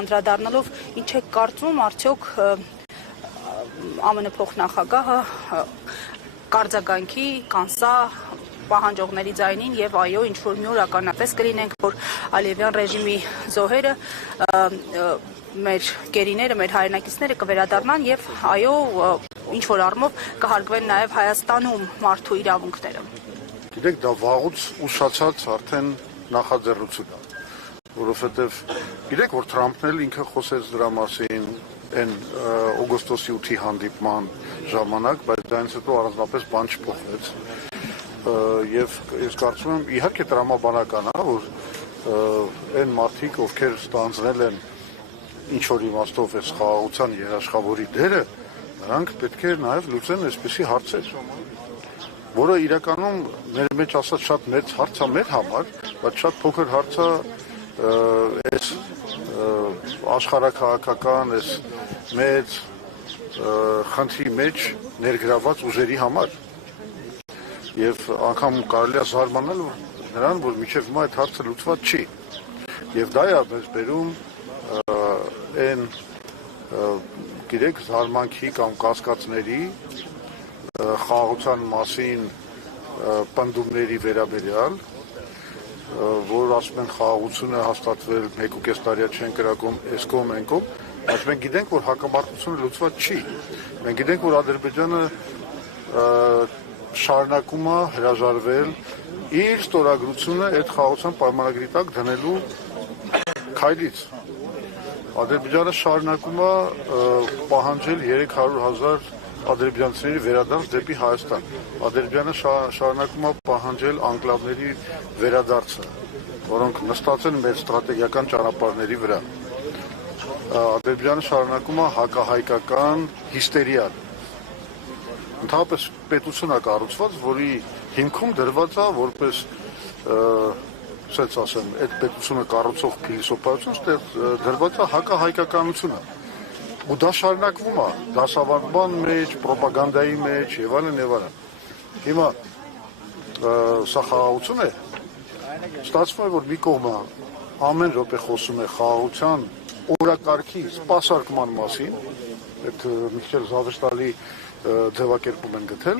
անդրադառնալով ինչ եք կարծում, արդյոք ԱՄՆ փոխնախագահը կարձագանքի, կանսա պահանջողների ձայնին եւ այո, ինչ որ մի օր ականատես կլինենք, որ Ալիևյան ռեժիմի զոհերը մեր գերիները, մեր հայրենակիցները կվերադառնան եւ այո, ինչ որ առումով կհարգվեն նաեւ Հայաստանում մարդու իրավունքները։ Գիտեք, դա վաղուց ուշացած արդեն նախաձեռնություն է, որովհետեւ գիտեք, որ Թրամփն էլ ինքը խոսեց դրա մասին այն օգոստոսի 8-ի հանդիպման ժամանակ, բայց դրանից հետո առանձնապես բան չփոխվեց։ Եվ ես կարծում եմ, իհարկե տրամաբանական է, որ այն մարդիկ, ովքեր ստանձնել են ինչ-որ իմաստով այս խաղաղության երաշխավորի դերը, նրանք պետք է նաև լուծեն այսպիսի հարցեր, որը իրականում մեր մեջ ասած շատ մեծ հարց է մեր համար, բայց շատ փոքր հարց է այս աշխարհաքաղաքական, այս մեծ խնդրի մեջ ներգրաված ուժերի համար։ Եվ անգամ կարելի է զարմանալ նրան, որ մինչև հիմա այդ հարցը լուծված չի։ Եվ դա է մեզ բերում այն գիտեք զարմանքի կամ կասկածների խաղաղության մասին պնդումների վերաբերյալ, որ ասում են խաղաղությունը հաստատվել 1.5 տարի չեն կրակում էսկոմ ենկոմ, բայց մենք գիտենք, որ հակամարտությունը լուծված չի։ Մենք գիտենք, որ Ադրբեջանը շարունակում է հրաժարվել իր ստորագրությունը այդ խաղաղության պայմանագրի տակ դնելու քայլից։ Ադրբեջանը շարունակում է պահանջել 300,000 ադրբեջանցիների վերադարձ դեպի Հայաստան։ Ադրբեջանը շարունակում է պահանջել անկլավների վերադարձը, որոնք նստած են մեր ստրատեգիական ճանապարհների վրա։ Ադրբեջանը շարունակում է հակահայկական հիստերիան։ Ընդհանրապես պետություն է կառուցված, որի հիմքում դրված է որպես ասած ասեմ, այդ պետությունը կառուցող փիլիսոփայություն դրված է հակահայկականությունը։ Ու դա շարունակվում է դասավանդման մեջ, պրոպագանդայի մեջ եւ այլն եւ այլն։ Հիմա սա խաղաղություն է։ Ստացվում է, որ մի կողմը ամեն րոպե խոսում է խաղաղության օրակարգի սպասարկման մասին, այդ Միքայել Զավեշտալի ձևակերպում են գտել,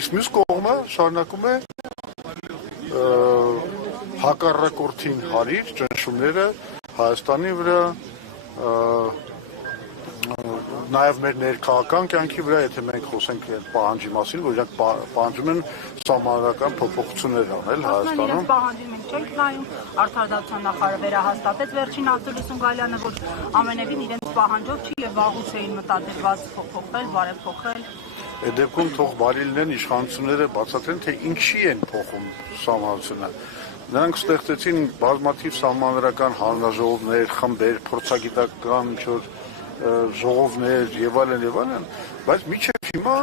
իսկ մյուս կողմը շարունակում է հակառակորդին հարիր ճնշումները Հայաստանի վրա, նաև մեր ներքաղաքական կյանքի վրա, եթե մենք խոսենք պահանջի մասին, որ իրանք պահանջում են սահմանադրական փոփոխություններ անել Հայաստանում։ Պահանջին մենք չենք նայում, Արդարադատության նախարարը վերահաստատեց վերջին Աբդուլիսուն Գալյանը, որ ամենևին իրենց պահանջով չի եւ վաղուց էին մտադրված փոխել, բարեփոխել։ Այդ դեպքում թող բարի լինեն իշխանությունները բացատրեն, թե ինչի են փոխում սահմանությունը։ Նրանք ստեղծեցին բազմաթիվ սահմանադրական հանձնաժողովներ, խմբեր, փորձագիտական ժողովներ եւ այլն, բայց մինչեւ հիմա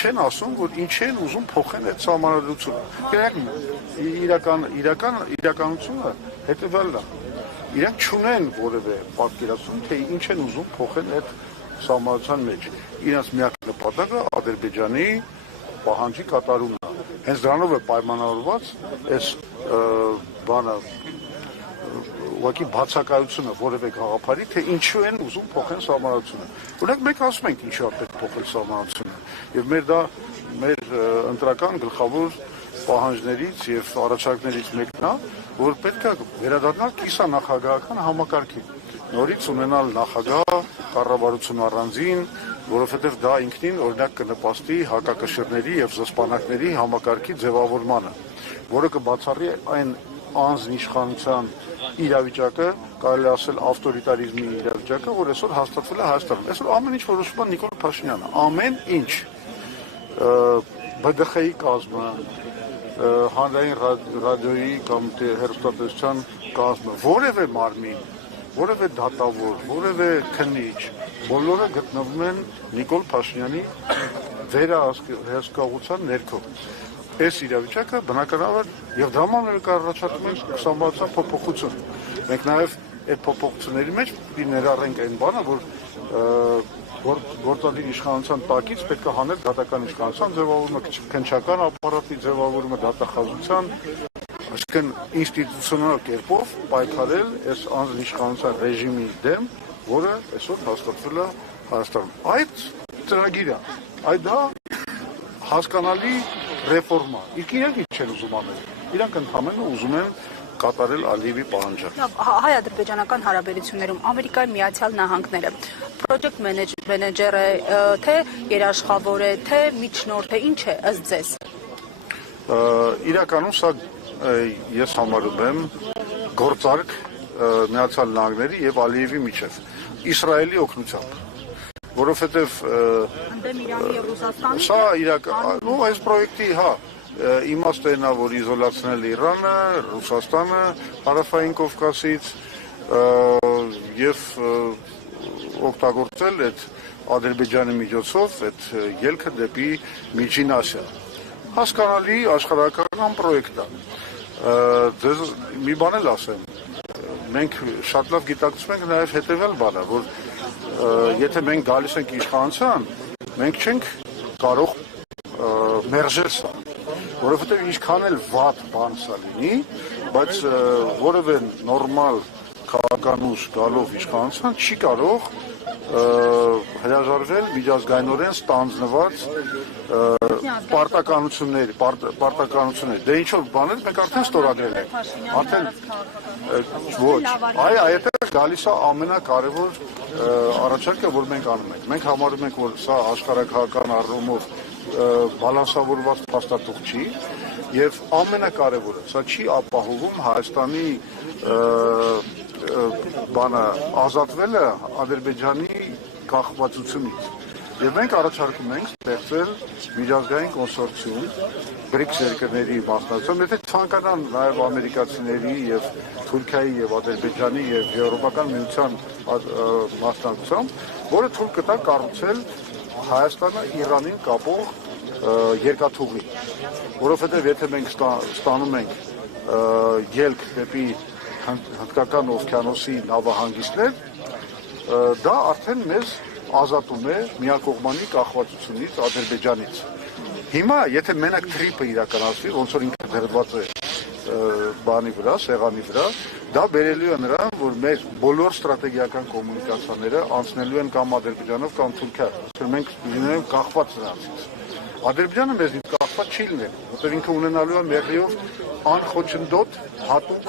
չեն ասում, որ ինչ են ուզում փոխեն այդ սահմանադրությունը։ Իրականությունը հետեւյալն է։ Իրանք չունեն որևէ պատկերացում, թե ինչ են ուզում փոխեն այդ սահմանության մեջ։ Իրենց միակ նպատակը Ադրբեջանի պահանջի կատարումն է։ Հենց դրանով է պայմանավորված այս բանը ուղղակի բացակայությունը որևէ գաղափարի, թե ինչու են ուզում փոխեն սահմանությունը։ Օրինակ մենք ասում ենք ինչու է պետք փոխել սահմանությունը, եւ մեր ընտրական գլխավոր պահանջներից եւ առաջարկներից մեկն է, որ պետք է վերադառնալ կիսանախագահական համակարգին, նորից ունենալ նախագահ, կառավարություն առանձին, որովհետեւ դա ինքնին օրինակ կնպաստի հակակշիռների եւ զսպանակների համակարգի ձևավորմանը, որը կբացառի այն անձնիշխանության իրավիճակը, կարելի ասել ավտորիտարիզմի իրավիճակը, որ այսօր հաստատվել է Հայաստանում։ Այսօր ամեն ինչ որոշում է Նիկոլ Փաշինյանը, ամեն ինչ ԲԴԽ-ի կազմը, հանրային ռադիոյի կամ հեռուստատեսության կազմը, որևէ մարմին, որևէ դատավոր, որևէ քննիչ, բոլորը գտնվում են Նիկոլ Փաշինյանի վերահսկողության ներքո։ Այս իրավիճակը բնականաբար եւ դրամաները կառաջարկում են սահմանության փոփոխություն։ Մենք նաեւ այդ փոփոխությունների մեջ ներառենք այն բանը, որ գործադիր իշխանության տակից պետք է հանել դատական իշխանության ձևավորումը, քննչական ապարատի ձևավորումը, դատախազության Այսինքն ինստիտուցիոնալ կերպով պայքարել այս անձնիշխանության ռեժիմի դեմ, որը այսօր հաստատվել է Հայաստանում։ Այդ ծրագիրը, այդ դա հասկանալի ռեֆորմա։ Իրենք չեն ուզում անել։ Իրանք ընդհանրապես ուզում են կատարել Ալիևի պահանջը։ Հայ-ադրբեջանական հարաբերություններում Ամերիկայի Միացյալ Նահանգները project manager է, թե երաշխավոր է, թե միջնորդ է, ինչ է ըստ ձեզ։ Իրականում սա ես համարում եմ գործարք Միացյալ Նահանգների եւ Ալիևի միջև Իսրայելի օգնությամբ, որովհետեւ Ընդդեմ Իրանի եւ Ռուսաստանի սա իրական, այս պրոյեկտի, իմաստը նա, որ իզոլացնել Իրանը, Ռուսաստանը, Հարավային Կովկասից եւ օգտագործել այդ Ադրբեջանի միջոցով այդ ելքը դեպի Միջին Ասիա։ Հասկանալի աշխարհական պրոյեկտ է։ Ձեզ մի բան էլ ասեմ, մենք շատ լավ գիտակցում ենք նաև հետևյալ բանը, որ եթե մենք գալիս ենք իշխանության, մենք չենք կարող մերժել սա, որովհետև ինչքան էլ վատ բան սա լինի, բայց որևէ նորմալ քաղաքանուշ գալով իշխանության չի կարող հրաժարվել միջազգայինորեն ստանձնված պարտականությունների, դե ինչ-որ բաներ մենք արդեն ստորագրել ենք, արդեն ոչ, այդ գալիս է ամենակարևոր առաջարկը, որ մենք անում ենք, մենք համարում ենք, որ սա աշխարհակահական առումով բալանսավորված փաստաթուղթ չի եւ ամենակարևորը, սա չի ապահովում Հայաստանի բանը ազատվելը Ադրբեջանի կախվածությունից։ Եվ մենք առաջարկում ենք ստեղծել միջազգային կոնսորցիում BRICS երկրների մասնակցությամբ, եթե ցանկանան նաև ամերիկացիների եւ Թուրքիայի եւ Ադրբեջանի եւ Եվրոպական միության մասնակցությամբ, որը թույլ կտա կառուցել Հայաստանը Իրանին կապող երկաթուղի, որովհետեւ եթե մենք ստանում ենք ելք դեպի հնդկական օվկիանոսի նավահանգիստներ, դա արդեն մեզ ազատում է միակողմանի կախվածությունից Ադրբեջանից։ Հիմա, եթե մենակ թրիպը իրականացվի, ոնց որ ինքը դրված է բանի վրա, սեղանի վրա, դա բերելու է նրան, որ մեր բոլոր ստրատեգիական կոմունիկացիաները անցնելու են կամ Ադրբեջանով, կամ Թուրքիա, մենք լինելու կախված նրանցից։ Ադրբեջանը մեզնից կախված չի լինել, որտեղ ինքը ունենալու է մեղրիով անխոչնդոտ հատուկ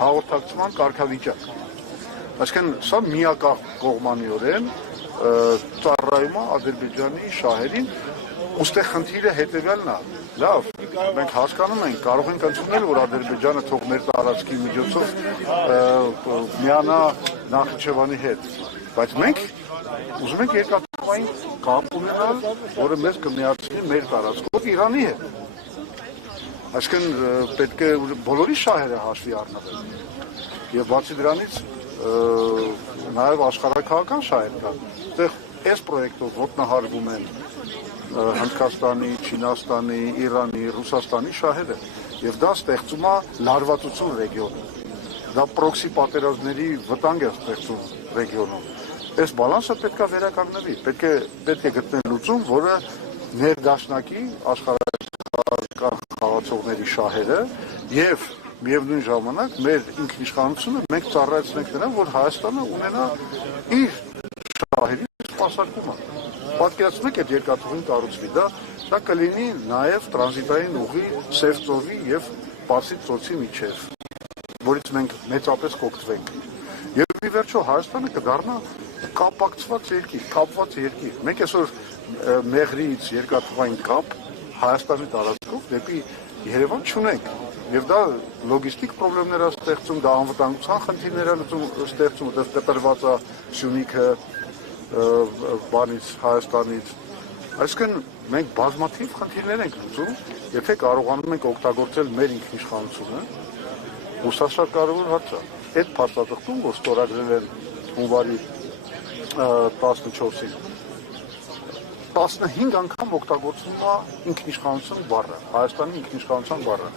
հաղորդակցման կարգավիճակ։ Այսինքն սա միակողմանիորեն ծառայում է Ադրբեջանի շահերին, ուստեղ խնդիրը հետևյալն է, լավ, մենք հասկանում ենք, կարող ենք ընդունել, որ Ադրբեջանը թող մեր տարածքի միջոցով միանա Նախիջևանի հետ, բայց մենք ուզում ենք երկաթուղային կապ ունենալ, որը մեզ կմիացնի մեր տարածքով Իրանի հետ։ Այսինքն պետք է բոլորի շահերը հաշվի առնվել։ Եվ բացի դրանից նաև աշխարհակահական շահեր կան։ Այդտեղ այս պրոյեկտով ոտնահարվում են Հնդկաստանի, Չինաստանի, Իրանի, Ռուսաստանի շահերը, եւ դա ստեղծում է լարվածություն ռեգիոնում։ Դա պրոքսի պատերազմների վտանգ է ստեղծում ռեգիոնում։ Այս բալանսը պետք է վերականգնվի, պետք է գտնել լուծում, որը ներդաշնակի աշխարհական խաղացողների շահերը եւ միևնույն ժամանակ մեր ինքնիշխանությունը մենք ծառայեցնենք նրան, որ Հայաստանը ունենա իր շահերի սպասարկումը։ Պատկերացնում եք, այդ երկաթուղին կառուցվի, դա կլինի նաև տրանզիտային ուղի Սև ծովի եւ Պարսից ծոցի միջև, որից մենք մեծապես կօգտվենք։ Եվ ի վերջո Հայաստանը կդառնա կապակցված երկիր։ Մենք այսօր մեղրից երկաթուղային կապ Հայաստանի տարածքով դեպի Երևան չունենք։ Եվ դա լոգիստիկ խնդիրներ է ստեղծում, դա անվտանգության խնդիրներ է ստեղծում, որտեղ կտրված է Սյունիքը բանից Հայաստանից։ Այսինքն մենք բազմաթիվ խնդիրներ ենք լուծում, եթե կարողանում ենք օգտագործել մեր ինքնիշխանությունը, ու սա շատ կարևոր հարց է։ Այդ փաստաթղթում, որ ստորագրել են հունվարի 14-ին, 15 անգամ օգտագործվում է ինքնիշխանություն բառը, Հայաստանի ինքնիշխանության բառը,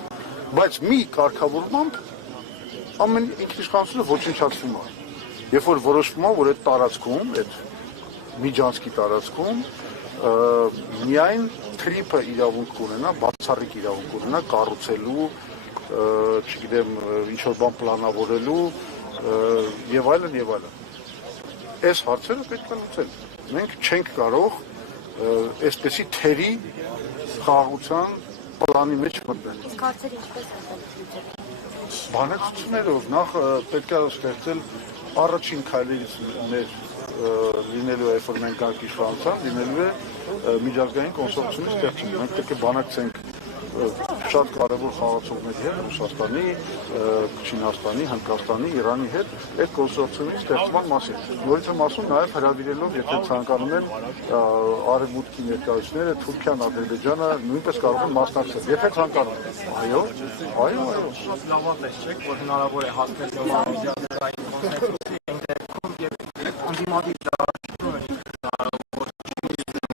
բայց մի կարգավորմամբ ամեն ինքնիշխանությունը ոչնչացվում է։ Երբ որ որոշվում է, որ այդ տարածքում, այդ Միջանցքի տարածքում միայն թրիփը իրավունք կունենա, բացառիկ իրավունք կունենա կառուցելու, չգիտեմ, ինչ-որ բան պլանավորելու եւ այլն եւ այլն։ Այս հարցերը պետք է լուծել։ Մենք չենք կարող այսպեսի թերի խաղաղության պլանի մեջ մտնել։ Իսկ հարցերը ինչպես են լուծել։ Բանակցություններով նախ պետք է ստեղծել առաջին քայլերից մեր լինելու է, երբ որ մենք գանք իշխանության, լինելու է միջազգային կոնսորցիումի ստեղծում։ Մենք պետք է բանակցենք շատ կարևոր խաղացողների հետ, Ռուսաստանի, Չինաստանի, Հնդկաստանի, Իրանի հետ այդ կոնսորցիումի ստեղծման մասին։ Նորից եմ ասում, նաև հրավիրելով, եթե ցանկանում են արևմուտքի ներկայացուցիչները, Թուրքիան, Ադրբեջանը նույնպես կարող են մասնակցել, եթե ցանկանում են։ Այո։ Շատ լավատես չէ, որ հնարավոր է հասնել միջազգային կոնսենսուսի